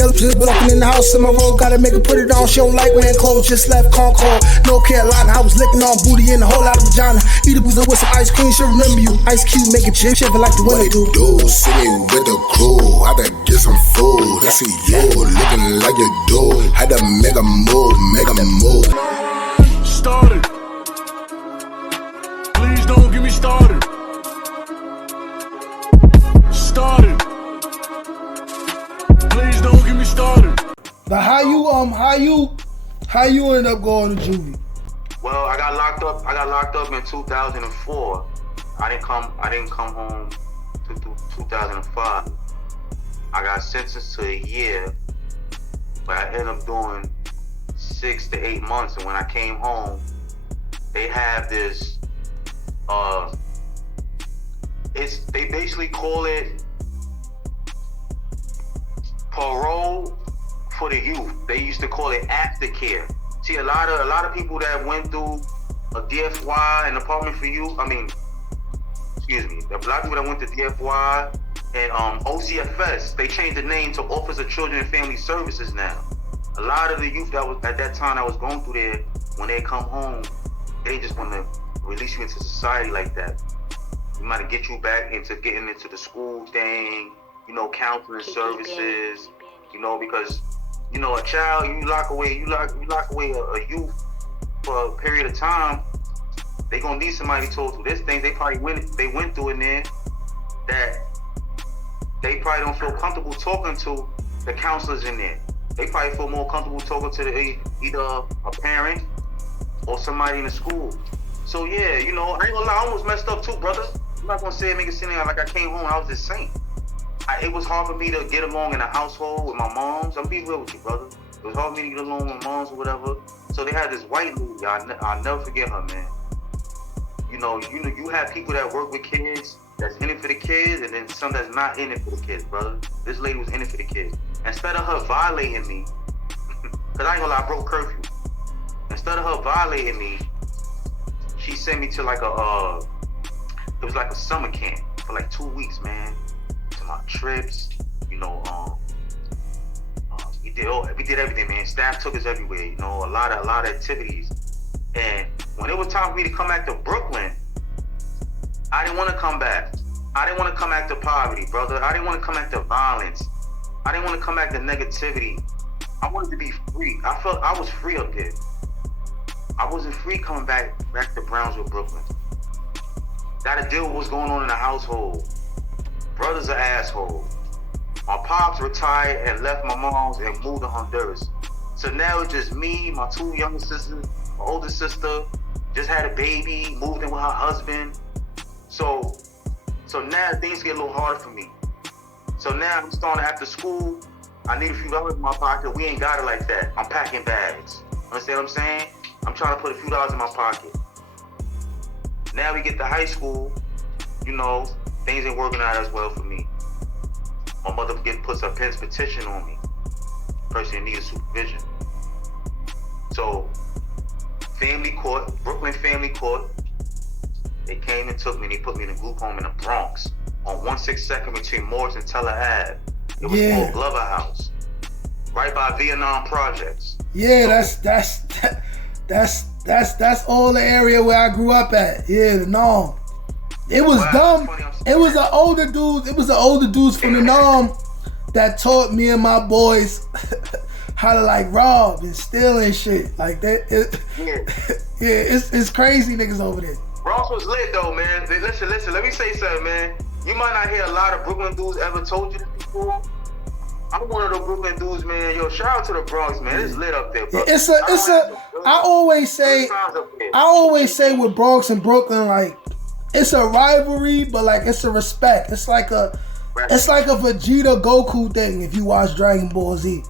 Yellow just walking in the house in my road, gotta make her put it on. She don't like wearing clothes, just left Concord, North Carolina. I was licking on booty and a whole lot of vagina. Eat a boozer with some ice cream, she'll remember you. Ice Cube make it chip, shiver like the winter do. City with the crew, had to get some food. I see you looking like you do. Had to make a move, Started. Please don't get me started. Started. Please don't get me started. Now how you end up going to juvie? Well, I got locked up in 2004. I didn't come home to 2005. I got sentenced to a year, but I ended up doing 6 to 8 months. And when I came home, they have this. They basically call it parole for the youth. They used to call it aftercare. See, a lot of people that went through a DFY, an apartment for youth. A lot of people that went to DFY and OCFS, they changed the name to Office of Children and Family Services now. A lot of the youth that was at that time I was going through there, when they come home, they just want to release you into society like that. We might get you back into getting into the school thing, counseling services, because a child, you lock away a youth for a period of time, they gonna need somebody to talk to. There's things they went through in there that they probably don't feel comfortable talking to the counselors in there. They probably feel more comfortable talking to either a parent or somebody in the school. So yeah, I ain't gonna lie, I almost messed up too, brother. I'm not gonna make it seem like I came home and I was this saint. It was hard for me to get along in a household with my moms. I'm being real with you, brother. It was hard for me to get along with my moms or whatever. So they had this white lady. I'll never forget her, man. You have people that work with kids that's in it for the kids, and then some that's not in it for the kids, brother. This lady was in it for the kids. Instead of her violating me, cause I ain't gonna lie, I broke curfew. Instead of her violating me, she sent me to it was like a summer camp for like 2 weeks, man. To my trips, we did everything, man. Staff took us everywhere, a lot of activities. And when it was time for me to come back to Brooklyn, I didn't want to come back. I didn't want to come back to poverty, brother. I didn't want to come back to violence. I didn't want to come back to negativity. I wanted to be free. I felt I was free up there. I wasn't free coming back to Brownsville, Brooklyn. Gotta deal with what's going on in the household. Brother's an asshole. My pops retired and left my mom's and moved to Honduras. So now it's just me, my 2 younger sisters, my older sister, just had a baby, moved in with her husband. So now things get a little harder for me. So now I'm starting after school. I need a few dollars in my pocket. We ain't got it like that. I'm packing bags. Understand what I'm saying? I'm trying to put a few dollars in my pocket. Now we get to high school, things ain't working out as well for me. My mother puts a petition on me. Person needs supervision. So, Brooklyn Family Court, they came and took me and they put me in a group home in the Bronx on 162nd between Morris and Teller Ave. It was called Glover House, right by Vietnam Projects. Yeah, that's all the area where I grew up at. Yeah, the Norm. It was dumb. It was the older dudes. It was the older dudes from the Norm that taught me and my boys how to rob and steal and shit like that. It's crazy niggas over there. Bronx was lit though, man. Listen. Let me say something, man. You might not hear a lot of Brooklyn dudes ever told you this before. I'm one of those Brooklyn dudes, man. Yo, shout out to the Bronx, man. It's lit up there, bro. I always say with Bronx and Brooklyn, it's a rivalry, but it's a respect. It's like a Vegeta Goku thing if you watch Dragon Ball Z.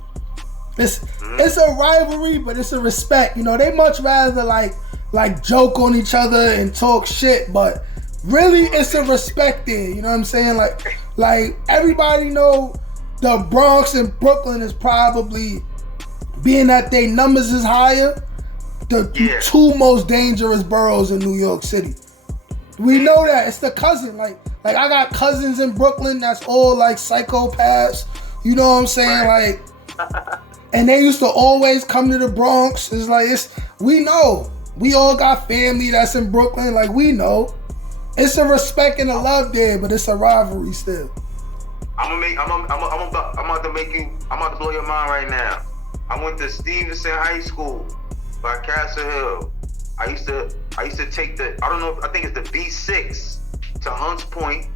It's a rivalry, but it's a respect. They much rather joke on each other and talk shit, but really it's a respect there. You know what I'm saying? Like everybody know the Bronx and Brooklyn is probably, being that their numbers is higher, the 2 most dangerous boroughs in New York City. We know that. It's the cousin. Like I got cousins in Brooklyn that's all psychopaths. You know what I'm saying? Right. And they used to always come to the Bronx. It's like, we know. We all got family that's in Brooklyn. Like, we know. It's a respect and a love there, but it's a rivalry still. I'm about to blow your mind right now. I went to Stevenson High School by Castle Hill. I used to take I think it's the B6 to Hunts Point.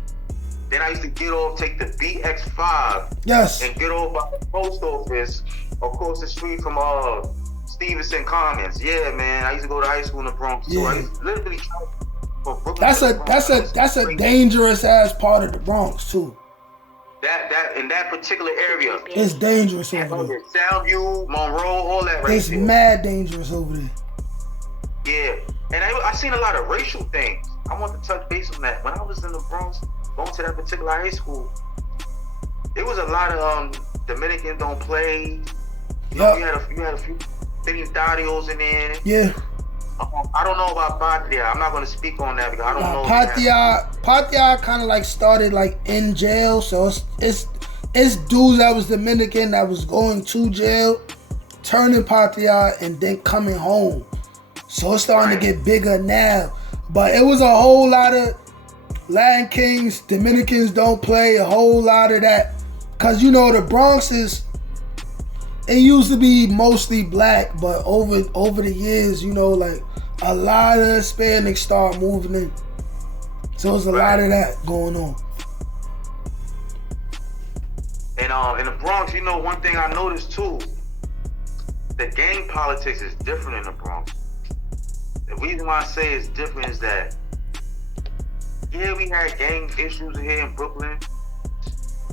Then I used to take the BX5. Yes. And get over by the post office across the street from Stevenson Commons. Yeah, man. I used to go to high school in the Bronx too. Yeah. I used to literally travel from Brooklyn. That's a dangerous ass part of the Bronx too. That in that particular area. It's dangerous over there. Soundview, Monroe, all that right It's there. mad dangerous over there. Yeah. And I seen a lot of racial things. I want to touch base on that. When I was in the Bronx, going to that particular high school, there was a lot of Dominicans don't play. You know, you had a few Trinitarios in there. Yeah. I don't know about Patria. I'm not going to speak on that because I don't know. Patria kind of like started like in jail, so it's dudes that was Dominican that was going to jail, turning Patria, and then coming home. So it's starting to get bigger now. But it was a whole lot of Latin Kings, Dominicans don't play, a whole lot of that. Because, you know, the Bronx it used to be mostly black, but over the years, you know, like a lot of Hispanics start moving in. So there's a lot of that going on. And in the Bronx, you know, one thing I noticed too, the gang politics is different in the Bronx. The reason why I say it's different is that, yeah, we had gang issues here in Brooklyn,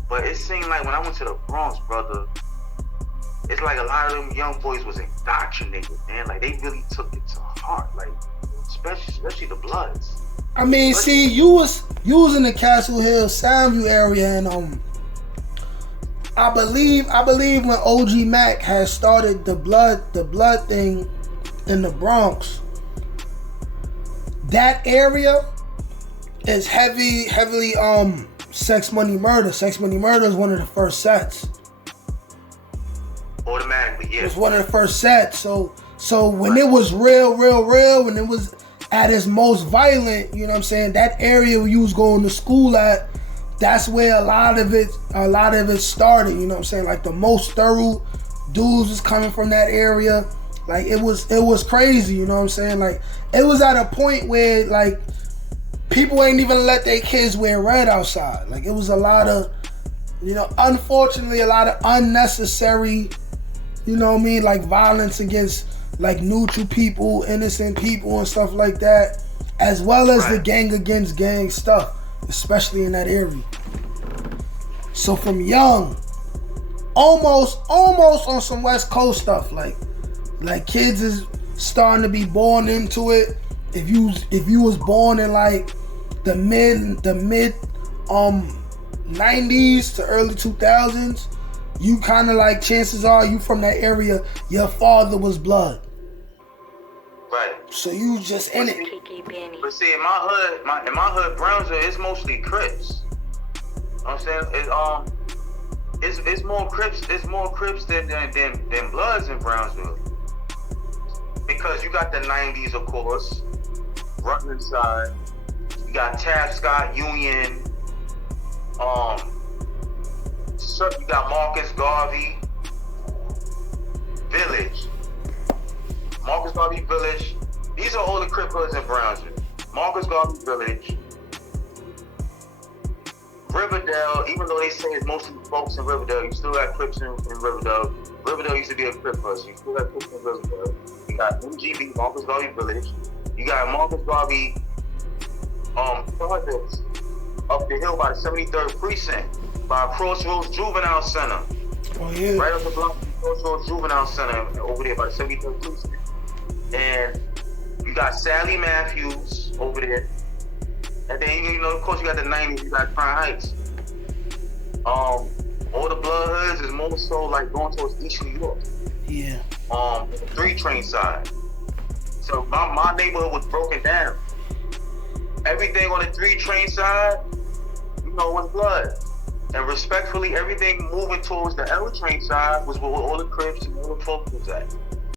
but it seemed like when I went to the Bronx, brother, it's like a lot of them young boys was indoctrinated, man. Like, they really took it to heart, like, especially the Bloods. I mean, see, you was in the Castle Hill, Soundview area, and I believe when OG Mac had started the blood thing in the Bronx, that area is heavily Sex Money Murder. Sex Money Murder is one of the first sets. Automatically, yeah. It was one of the first sets. So when it was real, when it was at its most violent, you know what I'm saying, that area where you was going to school at, that's where a lot of it started, you know what I'm saying? Like, the most thorough dudes was coming from that area. Like, it was crazy, you know what I'm saying? Like, it was at a point where, like, people ain't even let their kids wear red outside. Like, it was a lot of, you know, unfortunately, a lot of unnecessary, you know what I mean, like, violence against, like, neutral people, innocent people, and stuff like that, as well as the gang against gang stuff, especially in that area. So from young, almost on some West Coast stuff, like kids is starting to be born into it. If you was born in like the mid 90s to early 2000s, you kind of like, chances are you from that area, your father was blood. Right. So you just in it. But see, in my hood, Brownsville, it's mostly Crips. You know what I'm saying? It's more Crips. It's more Crips than Bloods in Brownsville. Because you got the 90s, of course, Rutland side. You got Taft Scott, Union. You got Marcus Garvey, Village. Marcus Garvey Village. These are all the Crip hoods in Brownsville. Marcus Garvey Village. Riverdale, even though they say it's mostly folks in Riverdale, you still got Crips in Riverdale. Riverdale used to be a Crip hood, so you still got Crips in Riverdale. You got MGB, Marcus Garvey Village. You got Marcus Garvey projects up the hill by the 73rd Precinct, by Crossroads Juvenile Center. Oh, yeah. Right up the block from Crossroads Juvenile Center, over there by the 73rd Precinct. And you got Sally Matthews over there. And then, you know, of course, you got the 90s, you got Crown Heights. All the Blood hoods is more so like going towards East New York. Yeah. The 3 train side. So my neighborhood was broken down. Everything on the 3 train side, you know, was Blood. And respectfully, everything moving towards the L train side was where all the Crips and all the folks was at.